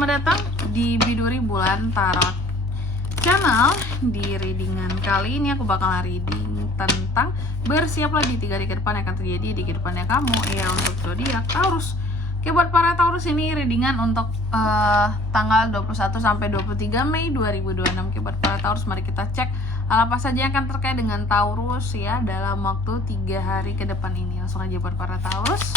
selamat datang di Biduri Bulan Tarot Channel. Di readingan kali ini aku bakal reading tentang bersiaplah di 3 hari ke depan yang akan terjadi di kehidupannya kamu ya, untuk zodiak Taurus. Oke, buat para Taurus ini readingan untuk tanggal 21 sampai 23 Mei 2026. Oke, buat para Taurus mari kita cek hal apa saja yang akan terkait dengan Taurus ya dalam waktu 3 hari ke depan ini. Langsung aja buat para Taurus.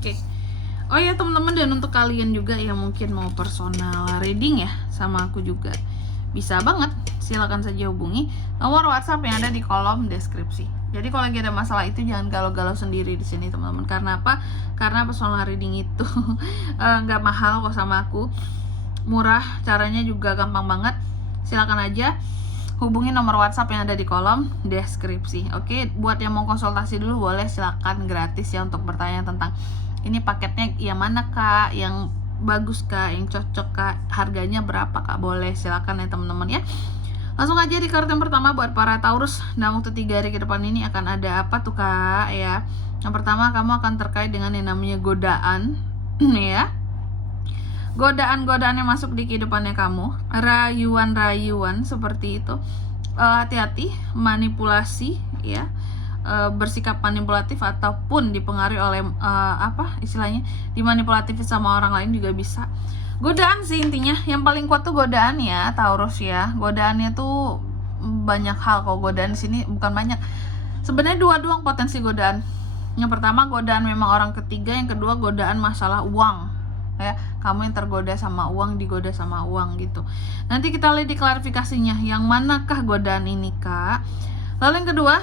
Oke. Oh ya teman-teman, dan untuk kalian juga yang mungkin mau personal reading ya sama aku juga, bisa banget, silakan saja hubungi nomor WhatsApp yang ada di kolom deskripsi. Jadi kalau lagi ada masalah itu jangan galau-galau sendiri di sini teman-teman. Karena apa? Karena personal reading itu nggak mahal kok sama aku, murah, caranya juga gampang banget. Silakan aja hubungi nomor WhatsApp yang ada di kolom deskripsi. Oke, buat yang mau konsultasi dulu boleh, silakan, gratis ya, untuk bertanya tentang ini paketnya yang mana kak, yang bagus kak, yang cocok kak, harganya berapa kak, boleh, silakan ya teman-teman ya. Langsung aja di kartu yang pertama buat para Taurus. Dalam waktu 3 hari ke depan ini akan ada apa tuh kak ya. Yang pertama, kamu akan terkait dengan yang namanya godaan ya. Godaan-godaan yang masuk di kehidupannya kamu, rayuan-rayuan seperti itu. Hati-hati manipulasi ya, bersikap manipulatif ataupun dipengaruhi oleh istilahnya dimanipulatif sama orang lain juga bisa. Godaan sih intinya, yang paling kuat tuh godaan ya Taurus ya. Godaannya tuh banyak hal kok, godaan di sini bukan banyak. Sebenarnya dua doang potensi godaan. Yang pertama godaan memang orang ketiga, yang kedua godaan masalah uang. Ya, kamu yang tergoda sama uang, digoda sama uang gitu. Nanti kita lihat di klarifikasinya yang manakah godaan ini kak. Lalu yang kedua,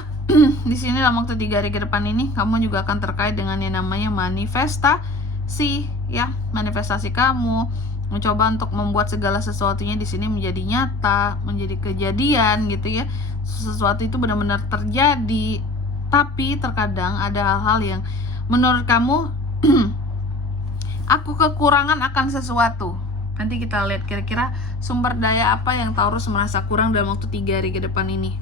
di sini dalam waktu 3 hari ke depan ini kamu juga akan terkait dengan yang namanya manifestasi ya. Manifestasi kamu mencoba untuk membuat segala sesuatunya di sini menjadi nyata, menjadi kejadian gitu ya. Sesuatu itu benar-benar terjadi. Tapi terkadang ada hal-hal yang menurut kamu aku kekurangan akan sesuatu. Nanti kita lihat kira-kira sumber daya apa yang Taurus merasa kurang dalam waktu 3 hari ke depan ini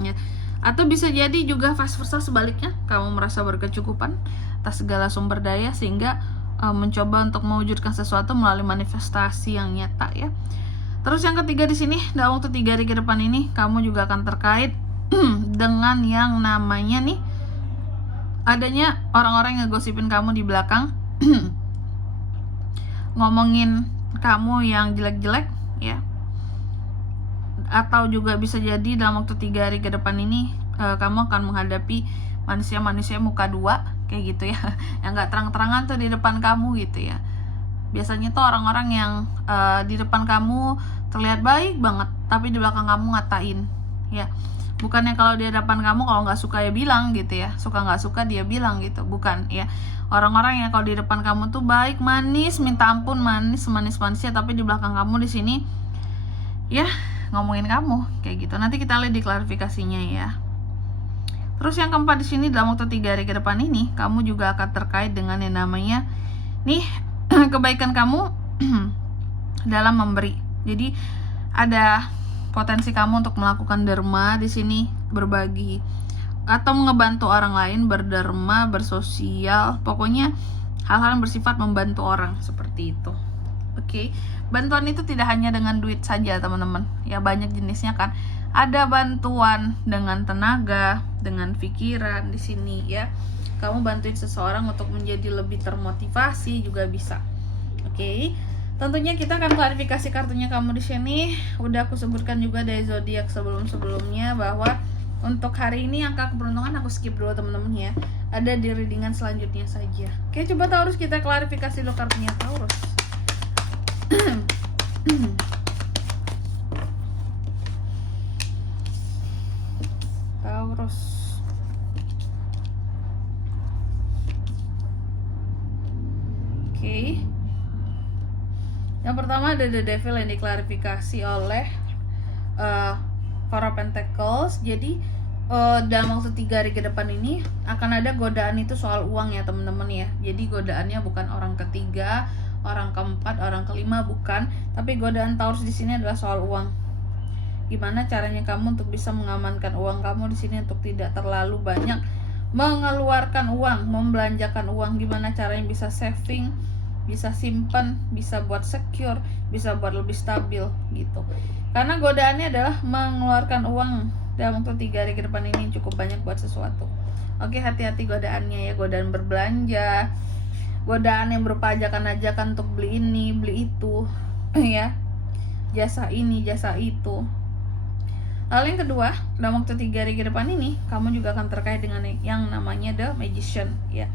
ya. Atau bisa jadi juga vice versa sebaliknya, kamu merasa berkecukupan atas segala sumber daya sehingga mencoba untuk mewujudkan sesuatu melalui manifestasi yang nyata ya. Terus yang ketiga di sini dalam waktu 3 hari ke depan ini kamu juga akan terkait dengan yang namanya nih, adanya orang-orang yang ngegosipin kamu di belakang ngomongin kamu yang jelek-jelek ya. Atau juga bisa jadi dalam waktu 3 hari ke depan ini kamu akan menghadapi manusia-manusia muka dua kayak gitu ya, yang gak terang-terangan tuh di depan kamu gitu ya. Biasanya tuh orang-orang yang di depan kamu terlihat baik banget, tapi di belakang kamu ngatain ya. Bukannya kalau di depan kamu kalau nggak suka ya bilang gitu ya, suka nggak suka dia bilang gitu, bukan ya. Orang-orang yang kalau di depan kamu tuh baik, manis, minta ampun, manisnya, tapi di belakang kamu di sini ya ngomongin kamu kayak gitu. Nanti kita lihat di klarifikasinya ya. Terus yang keempat di sini dalam waktu 3 hari ke depan ini kamu juga akan terkait dengan yang namanya nih kebaikan kamu dalam memberi. Jadi ada potensi kamu untuk melakukan derma di sini, berbagi atau ngebantu orang lain, berderma, bersosial, pokoknya hal-hal yang bersifat membantu orang seperti itu. Oke, bantuan itu tidak hanya dengan duit saja teman-teman ya, banyak jenisnya kan. Ada bantuan dengan tenaga, dengan pikiran di sini ya. Kamu bantuin seseorang untuk menjadi lebih termotivasi juga bisa. Oke. Tentunya kita akan klarifikasi kartunya kamu di sini. Udah aku sebutkan juga dari zodiak sebelum-sebelumnya bahwa untuk hari ini angka keberuntungan aku skip dulu teman-teman ya. Ada di readingan selanjutnya saja. Oke, coba Taurus kita klarifikasi dulu kartunya Taurus. Taurus. Oke. Yang pertama ada The Devil yang diklarifikasi oleh Four of Pentacles. Jadi dalam waktu 3 hari ke depan ini akan ada godaan itu soal uang ya teman-teman ya. Jadi godaannya bukan orang ketiga, orang keempat, orang kelima, bukan. Tapi godaan Taurus di sini adalah soal uang. Gimana caranya kamu untuk bisa mengamankan uang kamu di sini untuk tidak terlalu banyak mengeluarkan uang, membelanjakan uang. Gimana caranya bisa saving, bisa simpan, bisa buat secure, bisa buat lebih stabil gitu. Karena godaannya adalah mengeluarkan uang dalam waktu 3 hari ke depan ini cukup banyak buat sesuatu. Oke, hati-hati godaannya ya, godaan berbelanja, godaan yang berupa ajakan-ajakan untuk beli ini, beli itu ya, jasa ini, jasa itu. Lalu yang kedua, dalam waktu 3 hari ke depan ini kamu juga akan terkait dengan yang namanya The Magician ya.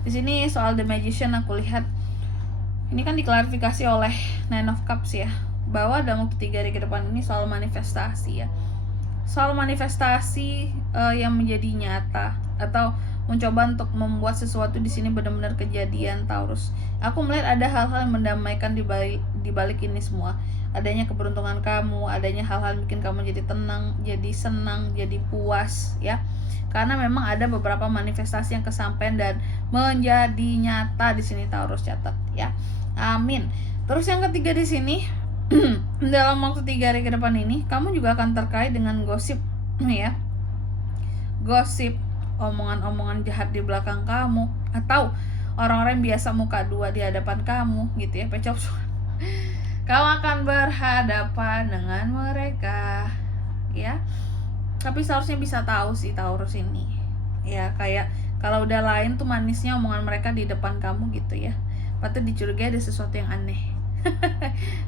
Di sini soal The Magician aku lihat ini kan diklarifikasi oleh Nine of Cups ya, bahwa dalam waktu 3 hari ke depan ini soal manifestasi ya. Soal manifestasi yang menjadi nyata atau mencoba untuk membuat sesuatu di sini benar-benar kejadian Taurus. Aku melihat ada hal-hal yang mendamaikan di balik ini semua. Adanya keberuntungan kamu, adanya hal-hal yang bikin kamu jadi tenang, jadi senang, jadi puas ya. Karena memang ada beberapa manifestasi yang kesampaian dan menjadi nyata di sini Taurus, catat ya. Amin. Terus yang ketiga di sini dalam waktu 3 hari ke depan ini kamu juga akan terkait dengan gosip ya. Gosip, omongan-omongan jahat di belakang kamu, atau orang-orang yang biasa muka dua di hadapan kamu gitu ya, pecop. Kamu akan berhadapan dengan mereka ya. Tapi seharusnya bisa tahu sih Taurus ini ya, kayak kalau udah lain tuh manisnya omongan mereka di depan kamu gitu ya, patut dicurigai ada sesuatu yang aneh.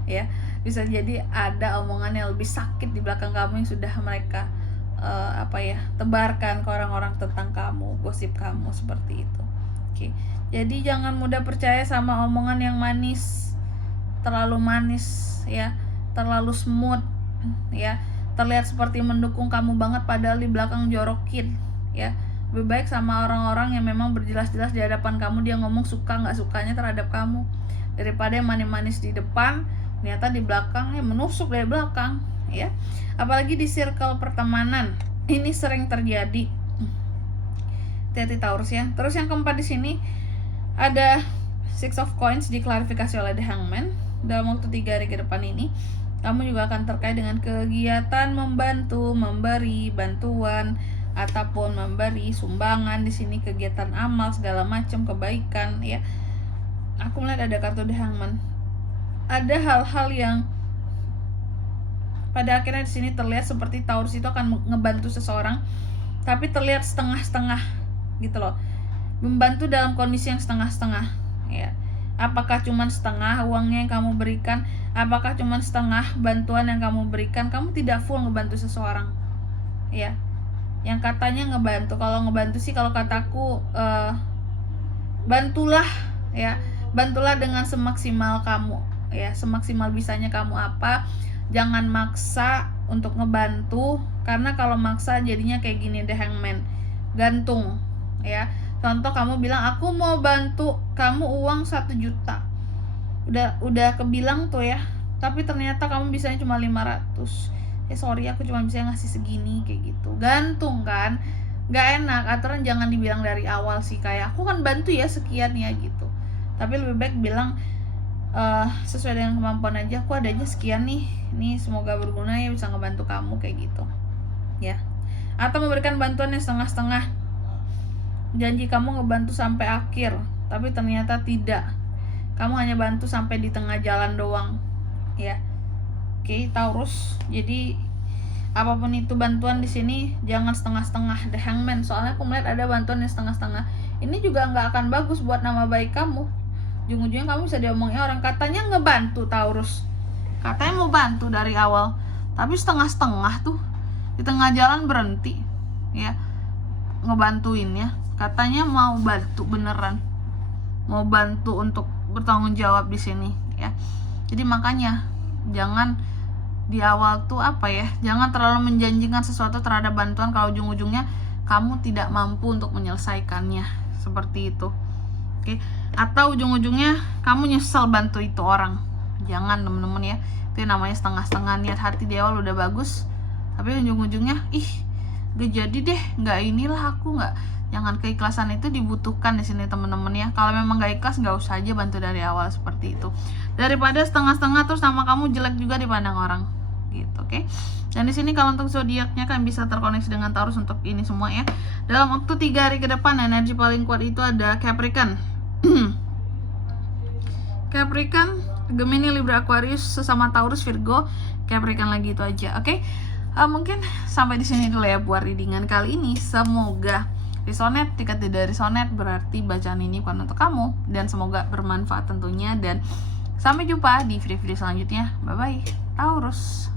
Ya, bisa jadi ada omongan yang lebih sakit di belakang kamu yang sudah mereka tebarkan ke orang-orang tentang kamu, gosip kamu seperti itu. Oke. Jadi jangan mudah percaya sama omongan yang manis, terlalu manis ya, terlalu smooth ya, terlihat seperti mendukung kamu banget padahal di belakang jorokin ya. Lebih baik sama orang-orang yang memang berjelas-jelas di hadapan kamu dia ngomong suka nggak sukanya terhadap kamu, daripada yang manis-manis di depan ternyata di belakang menusuk dari belakang ya. Apalagi di circle pertemanan ini sering terjadi. Hati-hati Taurus ya. Terus yang keempat di sini ada Six of Coins diklarifikasi oleh The Hangman. Dalam waktu 3 hari ke depan ini kamu juga akan terkait dengan kegiatan membantu, memberi bantuan ataupun memberi sumbangan di sini, kegiatan amal segala macam kebaikan ya. Aku melihat ada kartu The Hangman. Ada hal-hal yang pada akhirnya di sini terlihat seperti Taurus itu akan ngebantu seseorang, tapi terlihat setengah-setengah gitu loh. Membantu dalam kondisi yang setengah-setengah ya. Apakah cuma setengah uangnya yang kamu berikan? Apakah cuma setengah bantuan yang kamu berikan? Kamu tidak full ngebantu seseorang ya. Yang katanya ngebantu, kalau ngebantu sih kalau kataku bantulah ya. Bantulah dengan semaksimal kamu ya, semaksimal bisanya kamu apa. Jangan maksa untuk ngebantu, karena kalau maksa jadinya kayak gini, The Hangman, gantung ya. Contoh kamu bilang aku mau bantu kamu uang 1 juta, udah kebilang tuh ya, tapi ternyata kamu bisanya cuma 500. Sorry aku cuma bisa ngasih segini, kayak gitu, gantung kan, gak enak. Aturan jangan dibilang dari awal sih, kayak aku kan bantu ya sekian ya gitu, tapi lebih baik bilang sesuai dengan kemampuan aja, aku adanya sekian nih, ini semoga berguna ya, bisa ngebantu kamu kayak gitu ya. Atau memberikan bantuan yang setengah-setengah, janji kamu ngebantu sampai akhir tapi ternyata tidak, kamu hanya bantu sampai di tengah jalan doang ya. Oke Taurus, jadi apapun itu bantuan di sini jangan setengah-setengah, The Hangman. Soalnya aku melihat ada bantuan yang setengah-setengah, ini juga nggak akan bagus buat nama baik kamu. Ujung-ujungnya kamu bisa diomongin orang, katanya ngebantu Taurus, katanya mau bantu dari awal, tapi setengah-setengah tuh, di tengah jalan berhenti ya ngebantuin ya. Katanya mau bantu beneran, mau bantu untuk bertanggung jawab di sini ya. Jadi makanya jangan di awal tuh jangan terlalu menjanjikan sesuatu terhadap bantuan kalau ujung-ujungnya kamu tidak mampu untuk menyelesaikannya, seperti itu. Oke. Atau ujung-ujungnya kamu nyesel bantu itu orang. Jangan temen-temen ya, itu namanya setengah-setengah. Niat hati di awal udah bagus, tapi ujung-ujungnya gak jadi deh, gak inilah aku, gak, Jangan, keikhlasan itu dibutuhkan di sini teman-teman ya. Kalau memang gak ikhlas, nggak usah aja bantu dari awal seperti itu. Daripada setengah-setengah terus nama kamu jelek juga dipandang orang gitu, oke? Dan di sini kalau untuk zodiaknya kan bisa terkoneksi dengan Taurus untuk ini semua ya. Dalam waktu 3 hari ke depan energi paling kuat itu ada Capricorn. Capricorn, Gemini, Libra, Aquarius, sesama Taurus, Virgo, Capricorn lagi, itu aja, oke? Mungkin sampai di sini dulu ya buat readingan kali ini. Semoga resonate. Jika tidak resonate berarti bacaan ini bukan untuk kamu, dan semoga bermanfaat tentunya. Dan sampai jumpa di video-video selanjutnya. Bye bye Taurus.